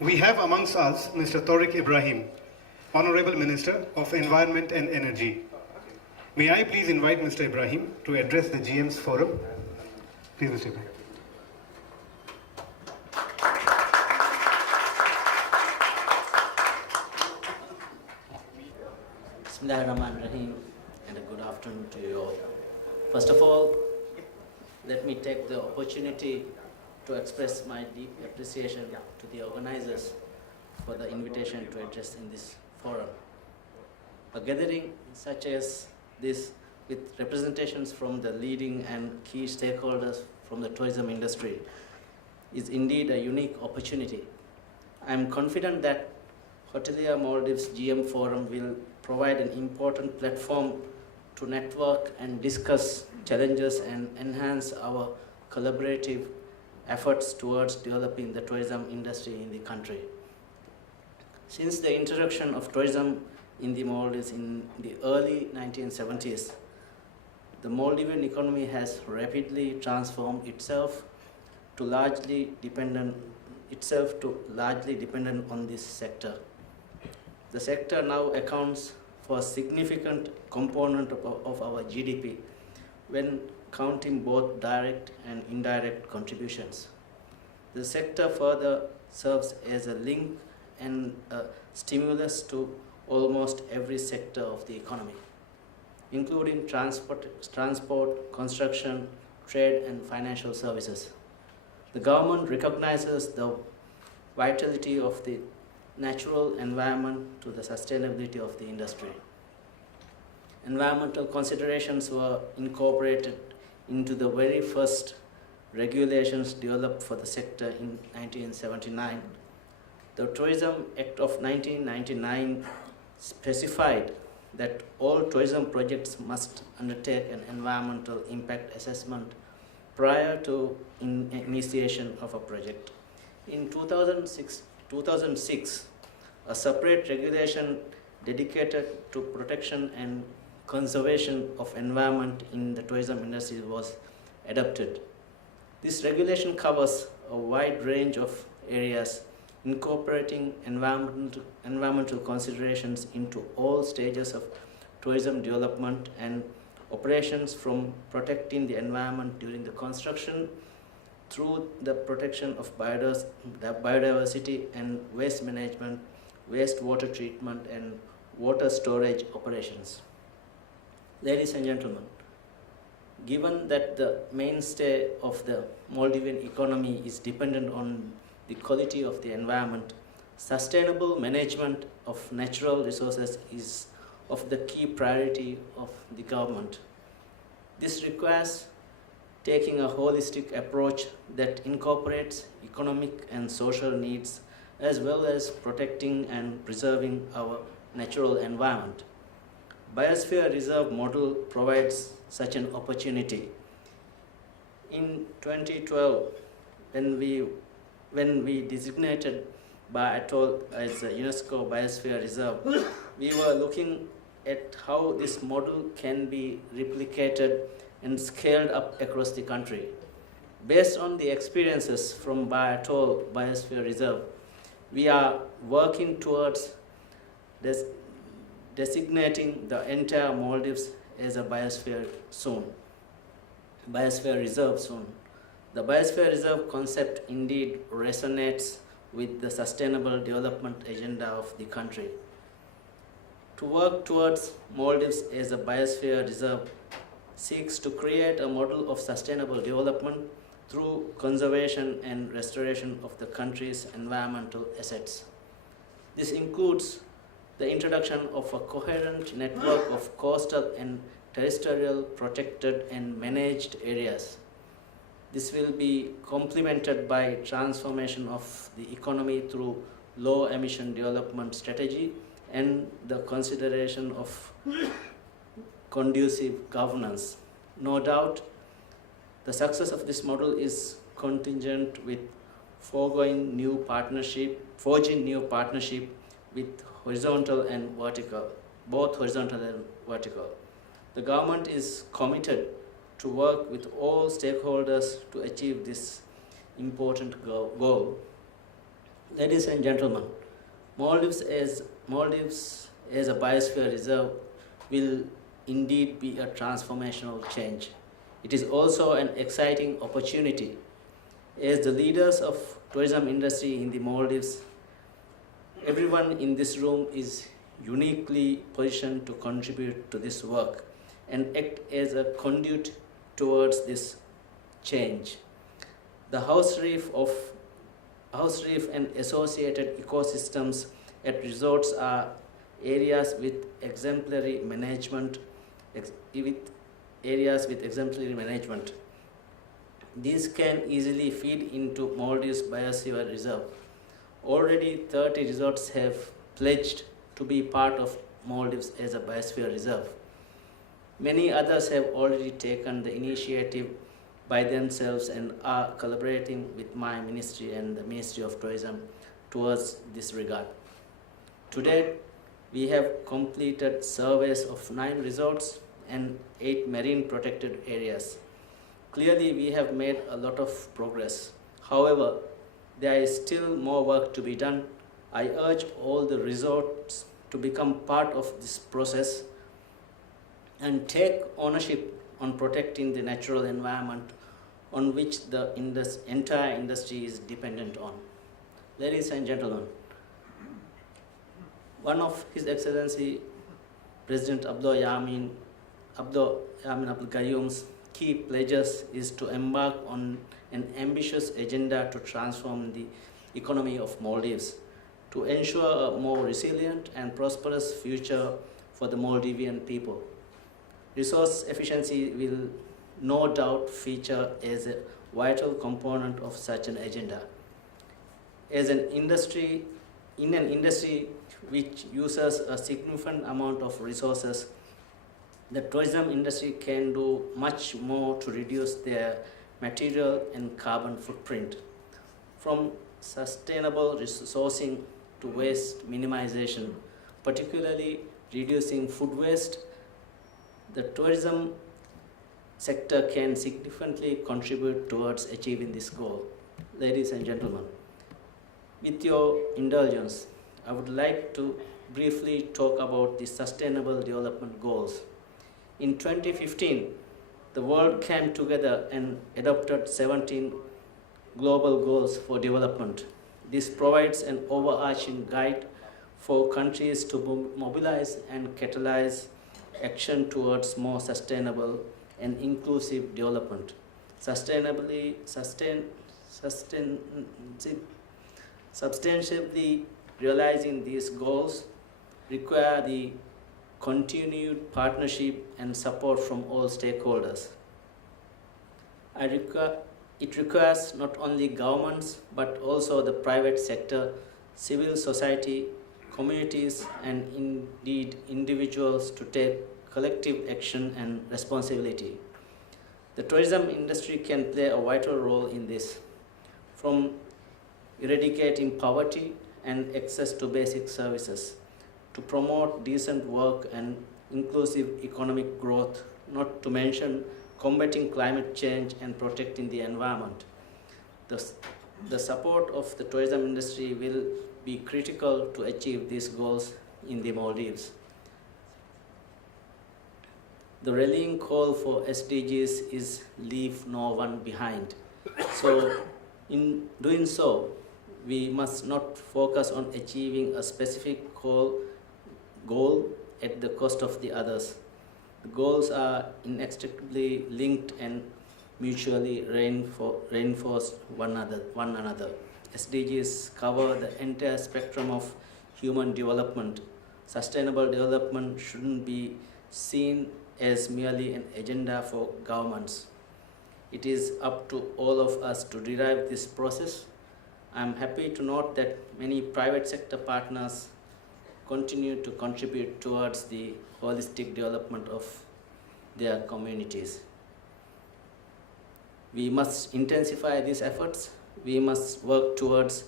We have amongst us Mr. Thoriq Ibrahim, Honorable Minister of Environment and Energy. May I please invite Mr. Ibrahim to address the GM's forum? Please, Mr. Ibrahim. Bismillahirrahmanirrahim, and a good afternoon to you all. First of all, let me take the opportunity to express my deep appreciation to the organizers for the invitation to address in this forum. A gathering such as this, with representations from the leading and key stakeholders from the tourism industry, is indeed a unique opportunity. I am confident that Hotelier Maldives GM Forum will provide an important platform to network and discuss challenges and enhance our collaborative efforts towards developing the tourism industry in the country. Since the introduction of tourism in the Maldives in the early 1970s, the Maldivian economy has rapidly transformed itself to largely dependent on this sector. The sector now accounts for a significant component of our GDP when counting both direct and indirect contributions. The sector further serves as a link and a stimulus to almost every sector of the economy, including transport, construction, trade, and financial services. The government recognizes the vitality of the natural environment to the sustainability of the industry. Environmental considerations were incorporated into the very first regulations developed for the sector in 1979. The Tourism Act of 1999 specified that all tourism projects must undertake an environmental impact assessment prior to initiation of a project. In 2006, a separate regulation dedicated to protection and conservation of environment in the tourism industry was adopted. This regulation covers a wide range of areas, incorporating environmental considerations into all stages of tourism development and operations, from protecting the environment during the construction through the protection of biodiversity and waste management, wastewater treatment, and water storage operations. Ladies and gentlemen, given that the mainstay of the Maldivian economy is dependent on the quality of the environment, sustainable management of natural resources is of the key priority of the government. This requires taking a holistic approach that incorporates economic and social needs, as well as protecting and preserving our natural environment. Biosphere Reserve model provides such an opportunity. In 2012, when we designated Ba Atoll as a UNESCO Biosphere Reserve, we were looking at how this model can be replicated and scaled up across the country. Based on the experiences from Ba Atoll Biosphere Reserve, we are working towards designating the entire Maldives as a biosphere reserve soon. The biosphere reserve concept indeed resonates with the sustainable development agenda of the country. To work towards Maldives as a biosphere reserve seeks to create a model of sustainable development through conservation and restoration of the country's environmental assets. This includes the introduction of a coherent network of coastal and terrestrial protected and managed areas. This will be complemented by transformation of the economy through low emission development strategy and the consideration of conducive governance. No doubt, the success of this model is contingent with forging new partnership with horizontal and vertical, both horizontal and vertical. The government is committed to work with all stakeholders to achieve this important goal. Ladies and gentlemen, Maldives as a biosphere reserve will indeed be a transformational change. It is also an exciting opportunity. As the leaders of tourism industry in the Maldives, everyone in this room is uniquely positioned to contribute to this work and act as a conduit towards this change. The house reef and associated ecosystems at resorts are areas with exemplary management. These can easily feed into Maldives Biosphere Reserve. Already 30 resorts have pledged to be part of Maldives as a biosphere reserve. Many others have already taken the initiative by themselves and are collaborating with my ministry and the Ministry of Tourism towards this regard. To date, we have completed surveys of 9 resorts and 8 marine protected areas. Clearly, we have made a lot of progress. However, there is still more work to be done. I urge all the resorts to become part of this process and take ownership on protecting the natural environment on which the entire industry is dependent on. Ladies and gentlemen, one of His Excellency President Abdul Gayoom's key pledges is to embark on an ambitious agenda to transform the economy of Maldives, to ensure a more resilient and prosperous future for the Maldivian people. Resource efficiency will no doubt feature as a vital component of such an agenda. As an industry, in an industry which uses a significant amount of resources, the tourism industry can do much more to reduce their material and carbon footprint. From sustainable sourcing to waste minimization, particularly reducing food waste, the tourism sector can significantly contribute towards achieving this goal. Ladies and gentlemen, with your indulgence, I would like to briefly talk about the Sustainable Development Goals. In 2015, the world came together and adopted 17 global goals for development. This provides an overarching guide for countries to mobilize and catalyze action towards more sustainable and inclusive development. Substantially realizing these goals require the continued partnership and support from all stakeholders. It requires not only governments but also the private sector, civil society, communities, and indeed individuals to take collective action and responsibility. The tourism industry can play a vital role in this, from eradicating poverty and access to basic services, to promote decent work and inclusive economic growth, not to mention combating climate change and protecting the environment. The support of the tourism industry will be critical to achieve these goals in the Maldives. The rallying call for SDGs is leave no one behind. So, in doing so, we must not focus on achieving a specific goal at the cost of the others. The goals are inextricably linked and mutually reinforce one another. SDGs cover the entire spectrum of human development. Sustainable development shouldn't be seen as merely an agenda for governments. It is up to all of us to derive this process. I am happy to note that many private sector partners continue to contribute towards the holistic development of their communities. We must intensify these efforts. We must work towards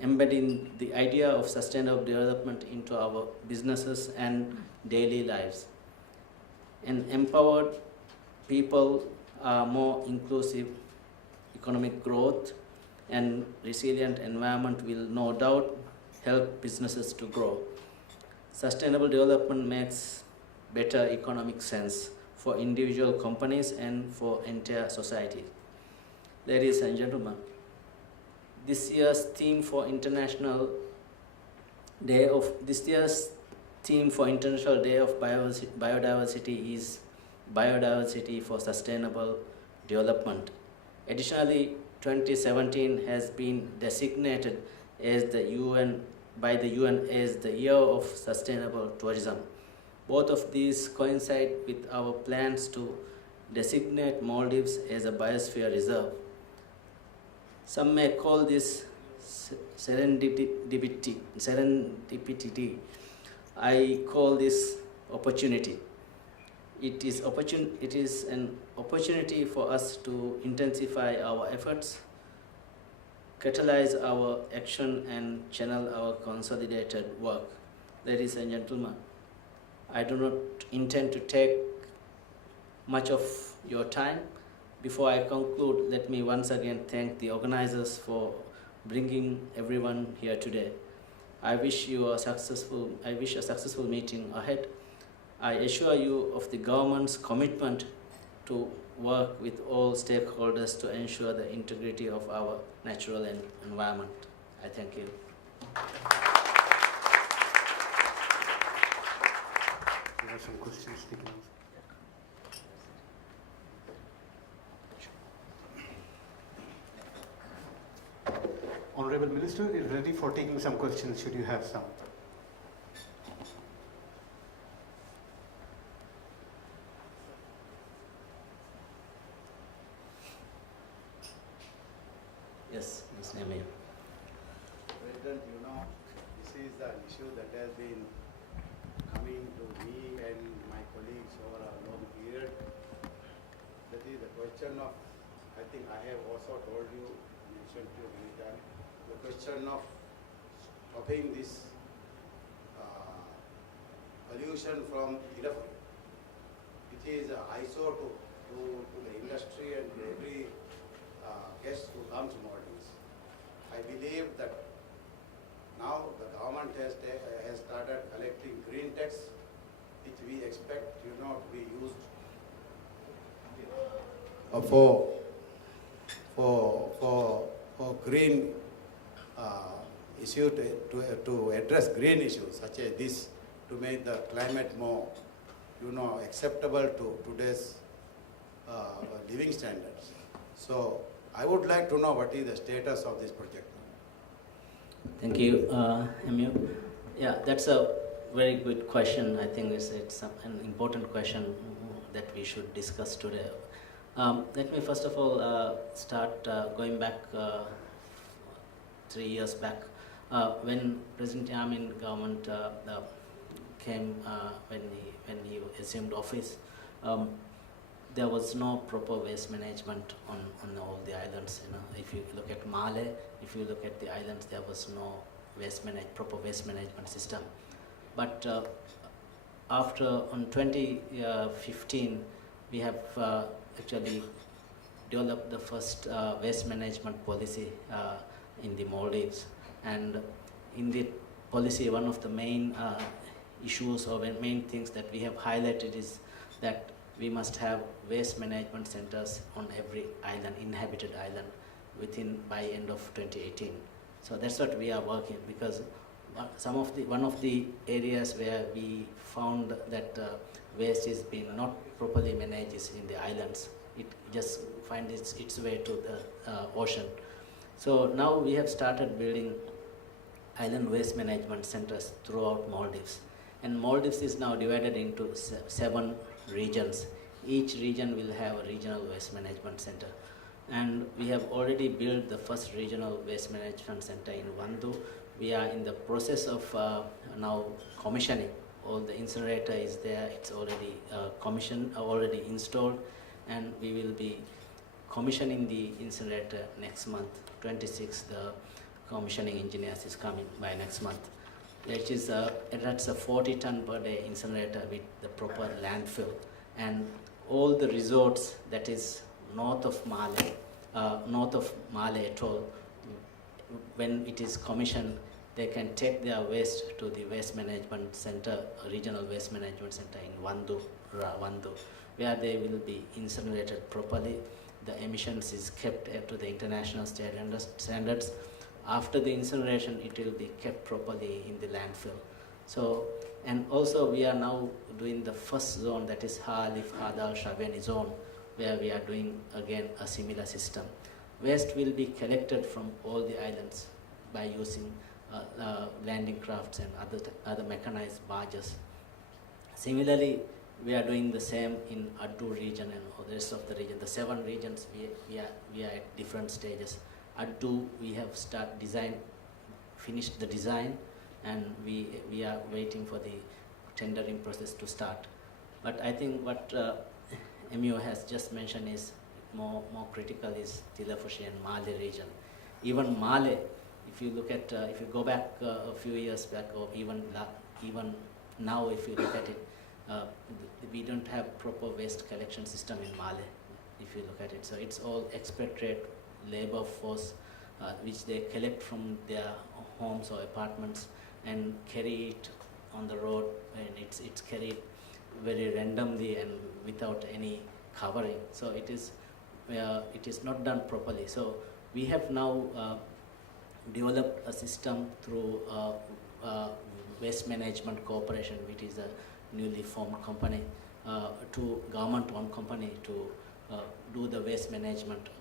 embedding the idea of sustainable development into our businesses and daily lives. And empowered people are more inclusive economic growth and resilient environment will no doubt help businesses to grow. Sustainable development makes better economic sense for individual companies and for entire society. Ladies and gentlemen, this year's theme for International Day of Biodiversity is Biodiversity for Sustainable Development. Additionally, 2017 has been designated as by the UN as the Year of Sustainable Tourism. Both of these coincide with our plans to designate Maldives as a biosphere reserve. Some may call this serendipity. I call this opportunity. It is an opportunity for us to intensify our efforts, catalyze our action, and channel our consolidated work. Ladies and gentlemen, I do not intend to take much of your time. Before I conclude, let me once again thank the organizers for bringing everyone here today. I wish a successful meeting ahead. I assure you of the government's commitment to work with all stakeholders to ensure the integrity of our natural environment. I thank you. We have some questions. Honorable Minister is ready for taking some questions should you have some. Yes, Ms. Nemi. President, this is the issue that has been coming to me and my colleagues over a long period. That is the question of, I think I have also told you, mentioned to you many times, the question of stopping this pollution from Thoriq, which is an eyesore to the industry and to every guest who comes to Maldives. I believe that now the government has started collecting green tax, which we expect to be used for green issue to address green issues such as this, to make the climate more acceptable to today's living standards. So I would like to know what is the status of this project. Thank you, MU. Yeah, that's a very good question. I think it's an important question that we should discuss today. Let me first of all start going back 3 years back when President Yamin government came when he assumed office. There was no proper waste management on all the islands. If you look at Malé, if you look at the islands, there was no proper waste management system. But after on 2015, we have actually developed the first waste management policy in the Maldives. And in the policy, one of the main issues or main things that we have highlighted is that we must have waste management centers on every island, inhabited island, by end of 2018. So that's what we are working, because one of the areas where we found that waste is being not properly managed is in the islands. It just finds its way to the ocean. So now we have started building island waste management centers throughout Maldives. And Maldives is now divided into 7 regions. Each region will have a regional waste management center. And we have already built the first regional waste management center in Vandu. We are in the process of now commissioning. All the incinerator is there, it's already already installed, and we will be commissioning the incinerator next month. 26th, the commissioning engineers is coming by next month. That's a 40 ton per day incinerator with the proper landfill, and all the resorts that is north of Malé atoll, when it is commissioned, they can take their waste to the waste management center, regional waste management center in Vandu, where they will be incinerated properly. The emissions is kept to the international standards. After the incineration, it will be kept properly in the landfill. So, and also we are now doing the first zone, that is Halif Hadal Shabeni zone, where we are doing again a similar system. Waste will be collected from all the islands by using landing crafts and other mechanized barges. Similarly, we are doing the same in Addu region and the rest of the region. The 7 regions we are at different stages. Addu, we have finished the design, and we are waiting for the tendering process to start. But I think what MU has just mentioned is more critical is Tilafushi and Male region. Even Male, if you look at, if you go back a few years back, or even now, if you look at it, we don't have proper waste collection system in Male, if you look at it. So it's all expatriate labor force, which they collect from their homes or apartments and carry it on the road, and it's carried very randomly and without any covering. So it is not done properly. So we have now developed a system through Waste Management Corporation, which is a newly formed company, to government-owned company, to do the waste management of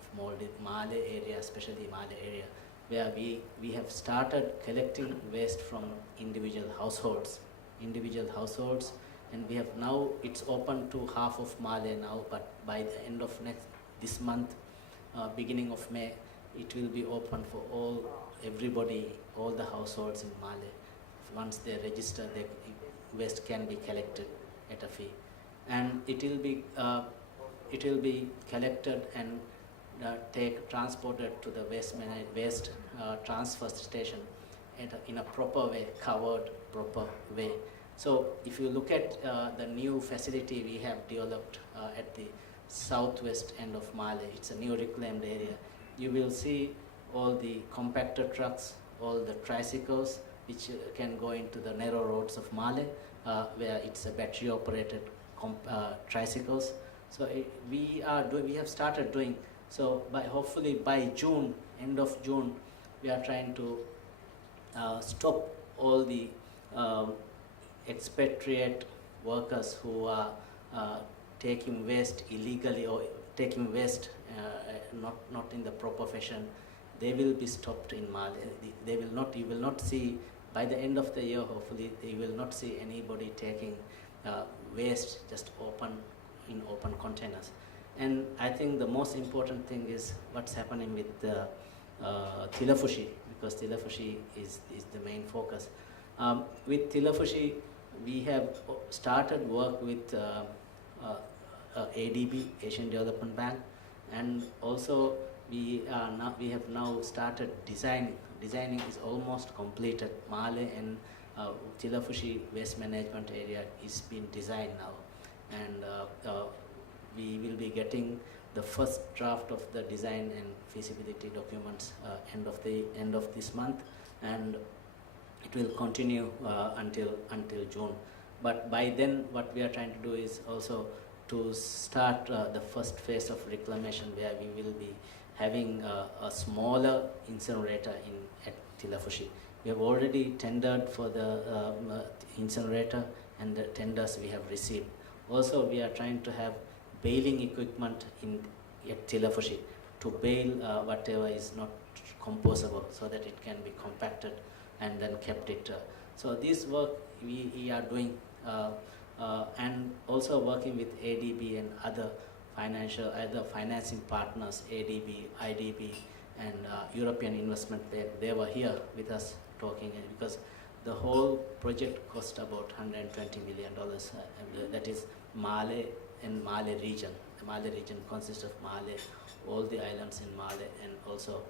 Male area, especially Male area, where we have started collecting waste from individual households, and we have now, it's open to half of Male now, but by the end of this month, beginning of May, it will be open for everybody, all the households in Male. Once they register, the waste can be collected at a fee, and it will be collected and transported to the waste transfer station in a proper way, covered proper way. So if you look at the new facility we have developed at the southwest end of Male, it's a new reclaimed area. You will see all the compactor trucks, all the tricycles, which can go into the narrow roads of Male, where it's a battery operated tricycles. So we have started doing. So hopefully by June, end of June, we are trying to stop all the expatriate workers who are taking waste illegally or taking waste not in the proper fashion. They will be stopped in Male. You will not see, by the end of the year, hopefully, you will not see anybody taking waste just in open containers. And I think the most important thing is what's happening with Tilafushi, because Tilafushi is the main focus. With Tilafushi, we have started work with ADB, Asian Development Bank, and also we have now started designing. Designing is almost completed. Male and Tilafushi waste management area is being designed now, and we will be getting the first draft of the design and feasibility documents end of this month, and it will continue until June. But by then, what we are trying to do is also to start the first phase of reclamation, where we will be having a smaller incinerator at Tilafushi. We have already tendered for the incinerator, and the tenders we have received. Also, we are trying to have baling equipment at Tilafushi to bale whatever is not composable, so that it can be compacted and then kept it. So this work we are doing, and also working with ADB and other financing partners, ADB, IDB, and European Investment Bank. They were here with us talking, because the whole project cost about $120 million. That is Male and Male region. The Male region consists of Male, all the islands in Male, and also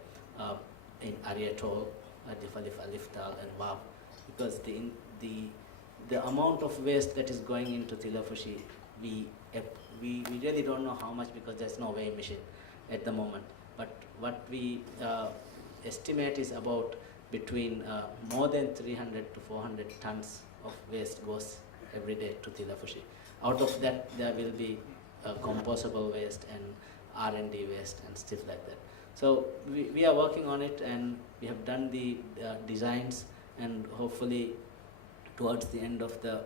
in Ariatol, Difalifa, Liftal, and Wab. Because the amount of waste that is going into Tilafushi, we really don't know how much, because there's no weighing machine at the moment. But what we estimate is about between more than 300 to 400 tons of waste goes every day to Tilafushi. Out of that, there will be composable waste and R&D waste and stuff like that. So we are working on it, and we have done the designs, and hopefully towards the end of the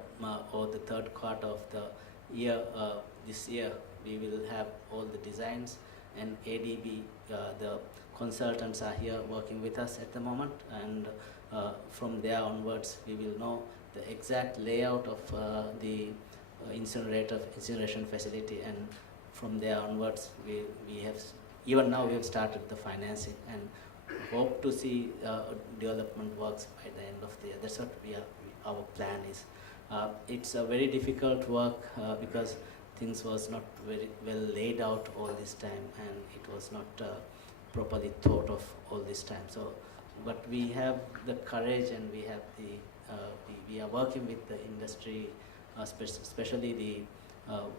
or the third quarter of the year, this year, we will have all the designs, and ADB, the consultants are here working with us at the moment, and from there onwards we will know the exact layout of the incineration facility, and from there onwards we have, even now we have started the financing and hope to see development works by the end of the year. That's what our plan is. It's a very difficult work because things was not very well laid out all this time, and it was not properly thought of all this time. So, but we have the courage, and we have the we are working with the industry, especially the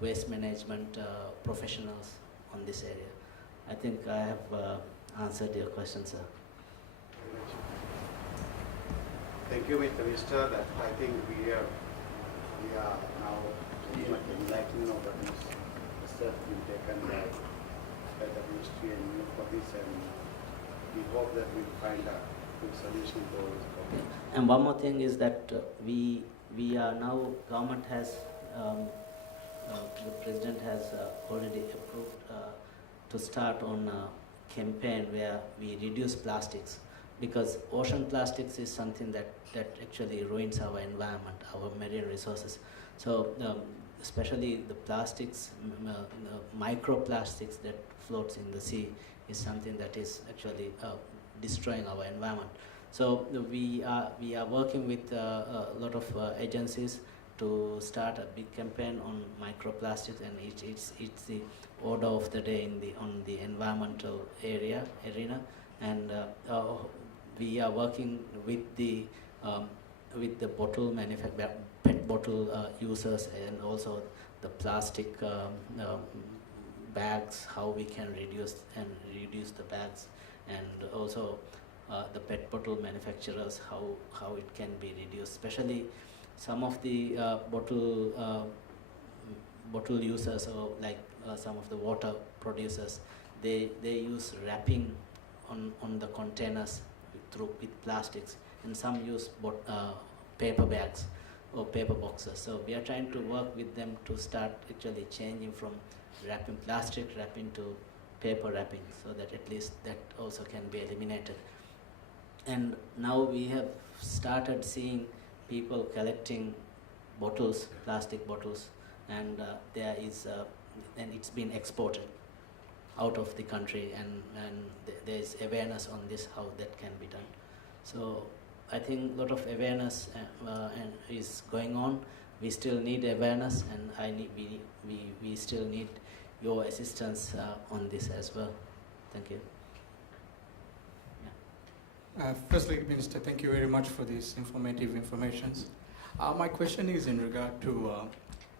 waste management professionals on this area. I think I have answered your question, sir. Thank you, Mr. Minister. That I think we are now pretty much enlightened of what is research being taken by the ministry and for this, and we hope that we'll find a good solution to all this problem. And one more thing is that we are now, government has, the president has already approved to start on a campaign where we reduce plastics, because ocean plastics is something that actually ruins our environment, our marine resources. So especially the plastics, microplastics that floats in the sea is something that is actually destroying our environment. So we are working with a lot of agencies to start a big campaign on microplastics, and it's the order of the day on the environmental arena, and we are working with the bottle PET bottle users, and also the plastic bags, how we can reduce the bags, and also the PET bottle manufacturers, how it can be reduced. Especially some of the bottle users, or like some of the water producers, they use wrapping on the containers with plastics, and some use paper bags or paper boxes. So we are trying to work with them to start actually changing from plastic wrapping to paper wrapping, so that at least that also can be eliminated. And now we have started seeing people collecting bottles, plastic bottles, and there is and it's been exported out of the country, and there is awareness on this, how that can be done. So I think a lot of awareness and is going on. We still need awareness, and we still need your assistance on this as well. Thank you. Firstly, Minister, thank you very much for this informative informations. My question is in regard to,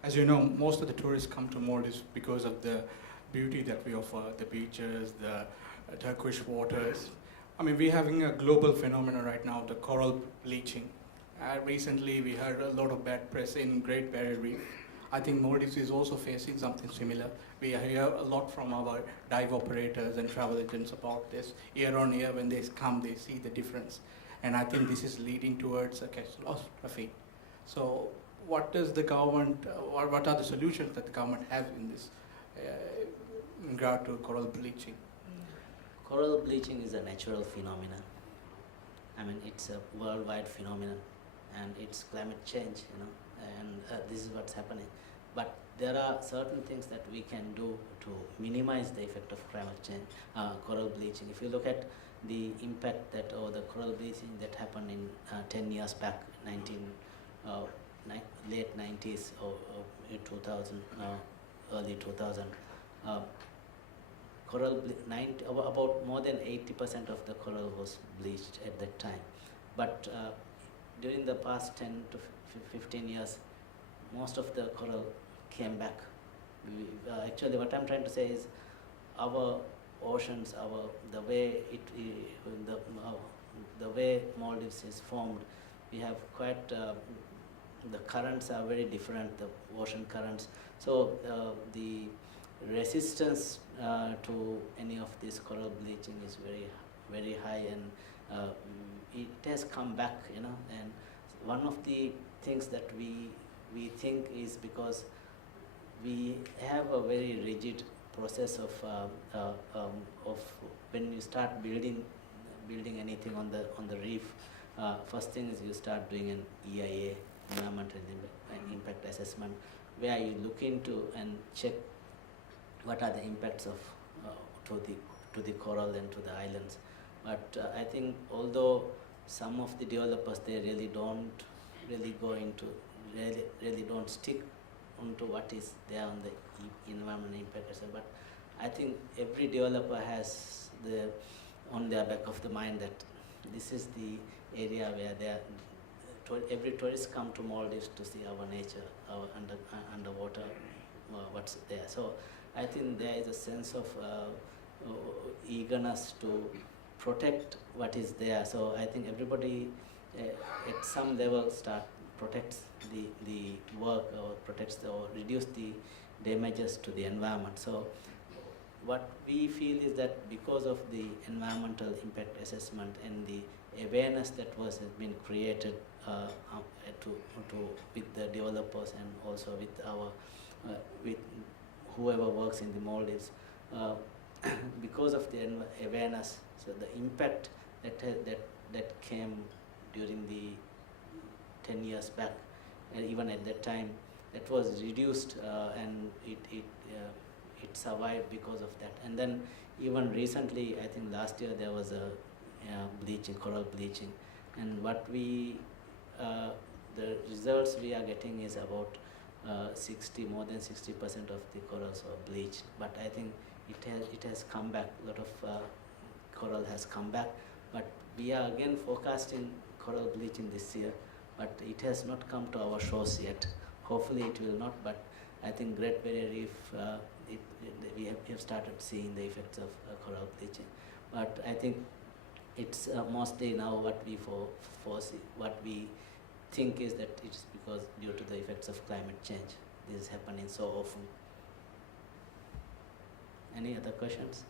as you know, most of the tourists come to Maldives because of the beauty that we offer, the beaches, the turquoise waters. I mean, we're having a global phenomenon right now, the coral bleaching. Recently, we heard a lot of bad press in Great Barrier Reef. I think Maldives is also facing something similar. We hear a lot from our dive operators and travel agents about this. Year on year, when they come, they see the difference. And I think this is leading towards a catastrophe. So what does the government, what are the solutions that the government have in this, in regard to coral bleaching? Coral bleaching is a natural phenomenon. I mean, it's a worldwide phenomenon, and it's climate change, and this is what's happening. But there are certain things that we can do to minimize the effect of climate change, coral bleaching. If you look at the impact that, or the coral bleaching that happened in 10 years back, late 90s or 2000, early 2000, about more than 80% of the coral was bleached at that time. But during the past 10 to 15 years, most of the coral came back. Actually, what I'm trying to say is our oceans, the way the uh, the way Maldives is formed, we have quite the currents are very different, the ocean currents. So the resistance to any of this coral bleaching is very high, and it has come back, you know. And one of the things that we think is because we have a very rigid process of when you start building anything on the reef. First thing is you start doing an EIA, environmental impact assessment, where you look into and check what are the impacts of to the coral and to the islands. But I think although some of the developers, they really don't go into really don't stick onto what is there on the environmental impact assessment. But I think every developer has on their back of the mind that this is the area where every tourist come to Maldives to see our nature, our underwater, what's there. So I think there is a sense of eagerness to protect what is there. So I think everybody at some level protects the work, or or reduce the damages to the environment. So what we feel is that because of the environmental impact assessment and the awareness that has been created with the developers and also with our with whoever works in the Maldives, because of the awareness, so the impact that came during the 10 years back, and even at that time, that was reduced, and it survived because of that. And then even recently, I think last year there was a coral bleaching, and what the results we are getting is about more than 60% of the corals are bleached. But I think it has come back. A lot of coral has come back, but we are again forecasting coral bleaching this year, but it has not come to our shores yet. Hopefully it will not, but I think Great Barrier Reef, we have started seeing the effects of coral bleaching. But I think it's mostly now what we foresee, what we think is that it is because due to the effects of climate change. This is happening so often. Any other questions?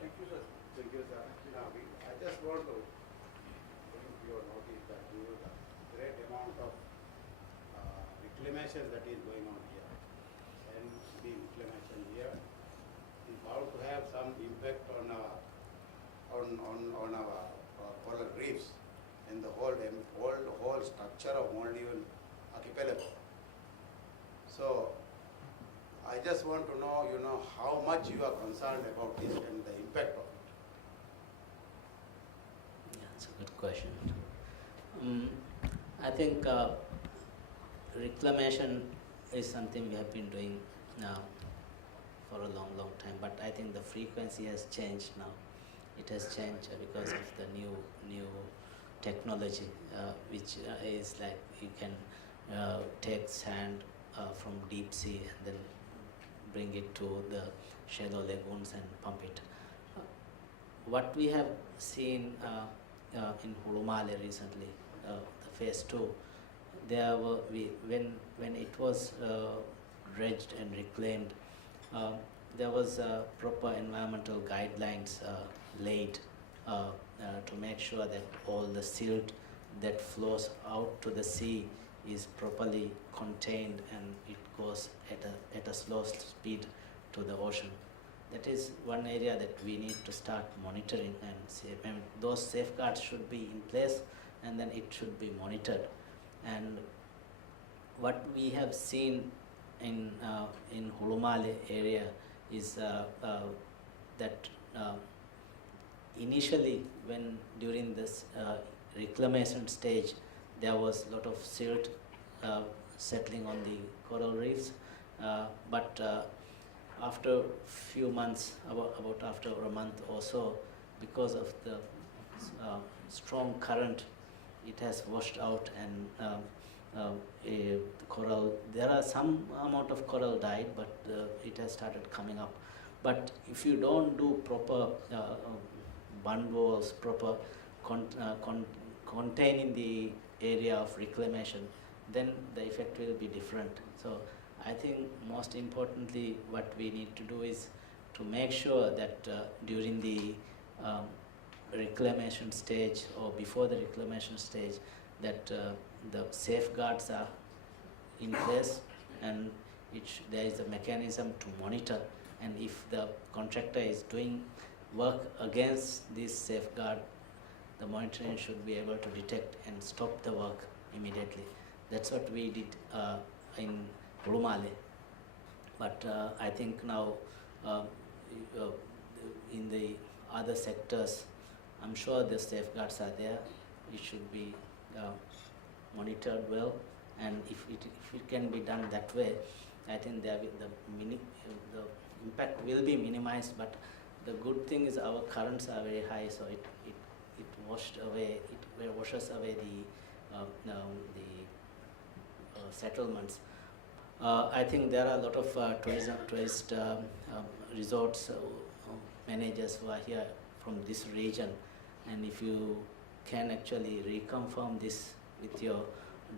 Thank you, sir. Thank you, sir. I just want to bring to your notice that the great amount of reclamation that is going on here, and the reclamation here is bound to have some impact on our coral reefs and the whole structure of Maldivian archipelago. So I just want to know, how much you are concerned about this and the impact of it. Yeah, that's a good question. I think reclamation is something we have been doing now for a long time, but I think the frequency has changed now. It has changed because of the new technology, which is like you can take sand from deep sea and then bring it to the shallow lagoons and pump it. What we have seen in Hulumale recently, the phase 2, when it was dredged and reclaimed, there was proper environmental guidelines laid to make sure that all the silt that flows out to the sea is properly contained and it goes at a slow speed to the ocean. That is one area that we need to start monitoring and those safeguards should be in place, and then it should be monitored. And what we have seen in Hulumale area is that initially, when during this reclamation stage, there was a lot of silt settling on the coral reefs, but after few months, about after a month or so, because of the strong current it has washed out, and the coral, there are some amount of coral died, but it has started coming up. But if you don't do proper bund walls, proper containing the area of reclamation, then the effect will be different. So I think most importantly what we need to do is to make sure that during the reclamation stage or before the reclamation stage, that the safeguards are in place, and there is a mechanism to monitor, and if the contractor is doing work against this safeguard, the monitoring should be able to detect and stop the work immediately. That's what we did in Hurumale. But I think now in the other sectors, I'm sure the safeguards are there. It should be monitored well, and if it can be done that way, I think the impact will be minimized. But the good thing is our currents are very high, so it washes away the settlements. I think there are a lot of tourist resorts managers who are here from this region, and if you can actually reconfirm this with your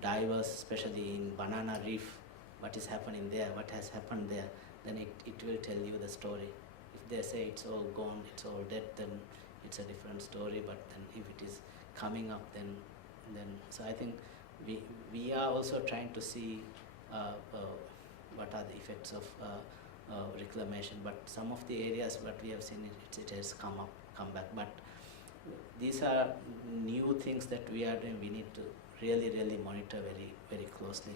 divers, especially in Banana Reef, what is happening there, what has happened there, then it will tell you the story. If they say it's all gone, it's all dead, then it's a different story. But then if it is coming up, then so I think we are also trying to see what are the effects of reclamation. But some of the areas what we have seen, it has come back. But these are new things that we are doing. We need to really monitor very closely.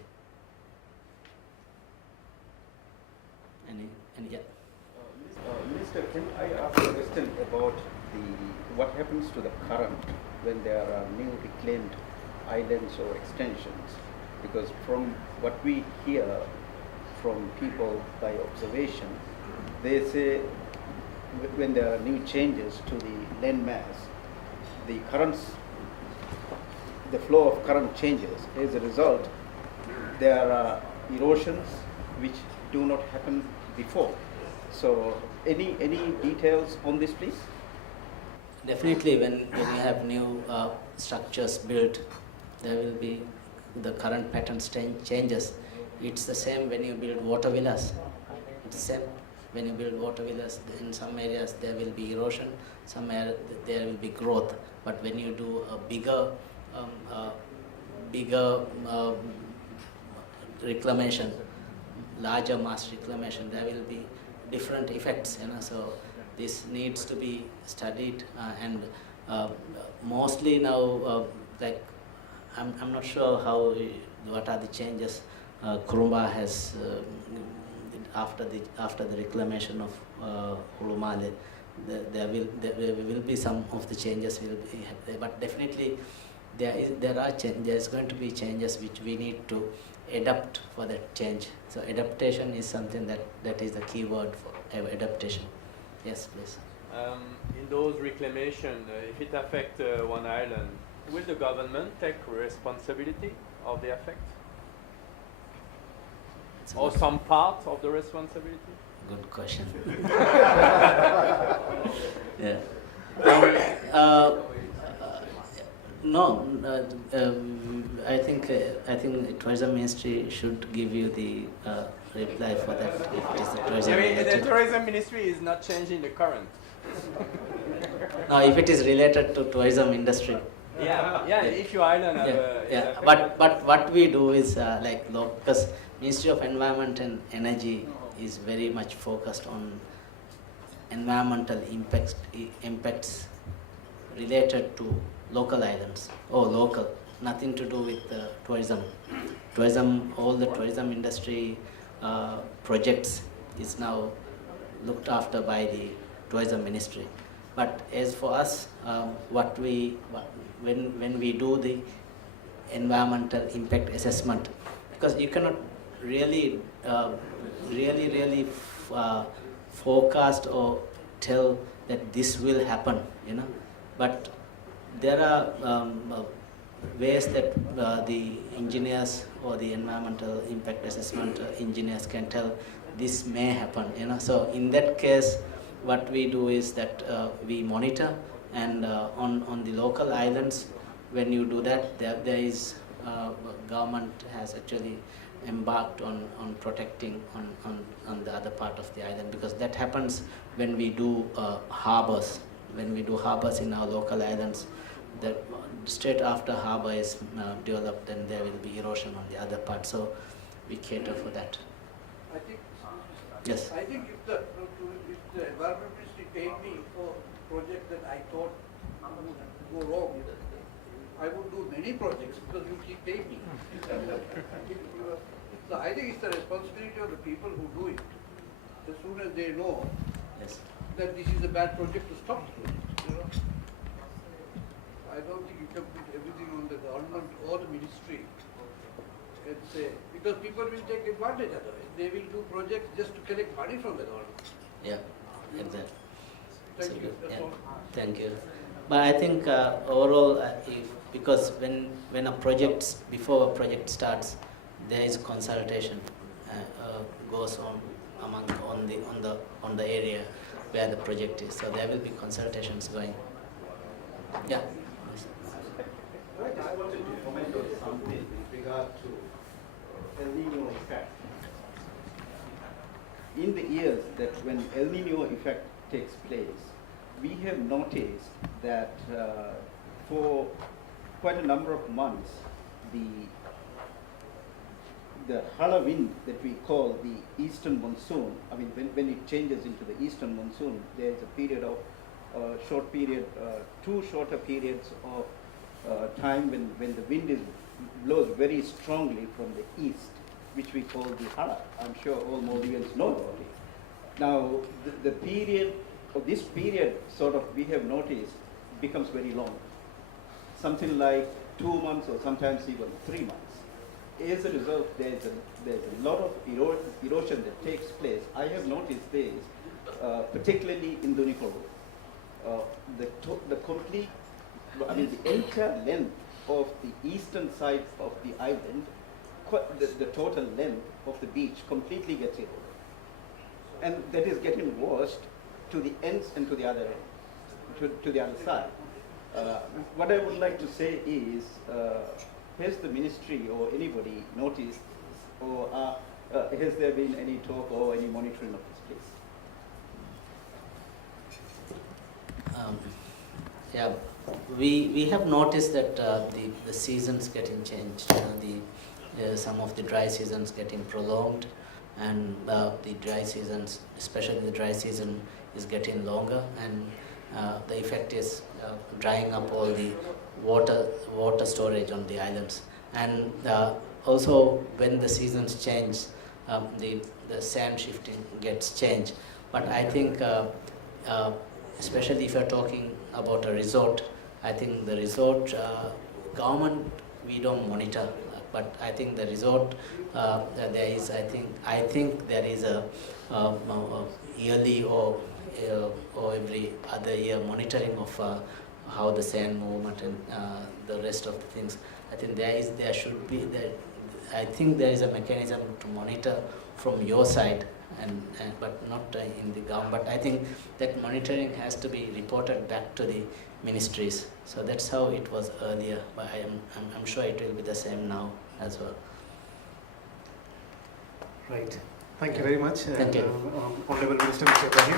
And yeah. Minister, can I ask a question about what happens to the current when there are new reclaimed islands or extensions? Because from what we hear from people by observation, they say when there are new changes to the land mass, the flow of current changes. As a result, there are erosions which do not happen before. So any details on this, please? Definitely, when you have new structures built, there will be the current patterns changes. It's the same when you build water villas. It's the same when you build water villas. In some areas there will be erosion, some areas there will be growth. But when you do a bigger reclamation, larger mass reclamation, there will be different effects. So this needs to be studied, and mostly now, like I'm not sure what are the changes Kurumba has after the reclamation of Hurumale. There will be some of the changes but definitely there is going to be changes which we need to adapt for that change. So adaptation is something that is the key word for adaptation. Yes, please. In those reclamation, if it affects one island, will the government take responsibility of the effect? Or some part of the responsibility? Good question. Yeah. No, I think the tourism ministry should give you the reply for that. If it is the tourism the tourism ministry is not changing the current. No, if it is related to tourism industry. Yeah. If your island have But what we do is because Ministry of Environment and Energy is very much focused on environmental impacts related to local islands or local, nothing to do with tourism. All the tourism industry projects is now looked after by the tourism ministry. But as for us, when we do the environmental impact assessment, because you cannot really forecast or tell that this will happen, but there are ways that the engineers or the environmental impact assessment engineers can tell this may happen. So in that case, what we do is that we monitor, and on the local islands, when you do that, there is government has actually embarked on protecting on the other part of the island, because that happens when we do harbors. When we do harbors in our local islands, that straight after harbor is developed, then there will be erosion on the other part. So we cater for that. I think, Yes. I think if the environment ministry paid me for project that I thought would go wrong, I would do many projects because you keep paying me. So I think it's the responsibility of the people who do it. As soon as they know Yes. that this is a bad project, to stop the project. I don't think you can put everything on the government or the ministry and say, because people will take advantage otherwise. They will do projects just to collect money from the government. Yeah, exactly. Thank you. That's Yeah. all. Thank you. But I think overall, because when a project, before a project starts, there is consultation goes on on the area where the project is. So there will be consultations going. Yeah. I just wanted to comment on something with regard to El Nino effect. In the years that when El Nino effect takes place, we have noticed that for quite a number of months, the hala wind that we call the eastern monsoon, I mean, when it changes into the eastern monsoon, there is a period of short period, two shorter periods of time when the wind blows very strongly from the east, which we call the hala. I'm sure all Maldivians know about it. Now, the period, or this period, sort of, we have noticed, becomes very long. Something like 2 months or sometimes even 3 months. As a result, there's a lot of erosion that takes place. I have noticed this, particularly in Dunikoro. The complete, I mean, the entire length of the eastern side of the island, the total length of the beach completely gets eroded. And that is getting washed to the ends and to the other end, to the other side. What I would like to say is, has the ministry or anybody noticed, or has there been any talk or any monitoring of this case? Yeah, we have noticed that the seasons getting changed. Some of the dry seasons getting prolonged, and the dry seasons, especially the dry season, is getting longer, and the effect is drying up all the water storage on the islands. And also when the seasons change, the sand shifting gets changed. But I think especially if you're talking about a resort, I think the resort government, we don't monitor, but I think the resort there is, I think there is a yearly or every other year monitoring of how the sand movement and the rest of the things. I think there should be I think there is a mechanism to monitor from your side, but not in the government. But I think that monitoring has to be reported back to the ministries. So that's how it was earlier, but I'm sure it will be the same now as well. Right. Thank you very much. Thank you. Honorable Minister, Mr. Ibrahim.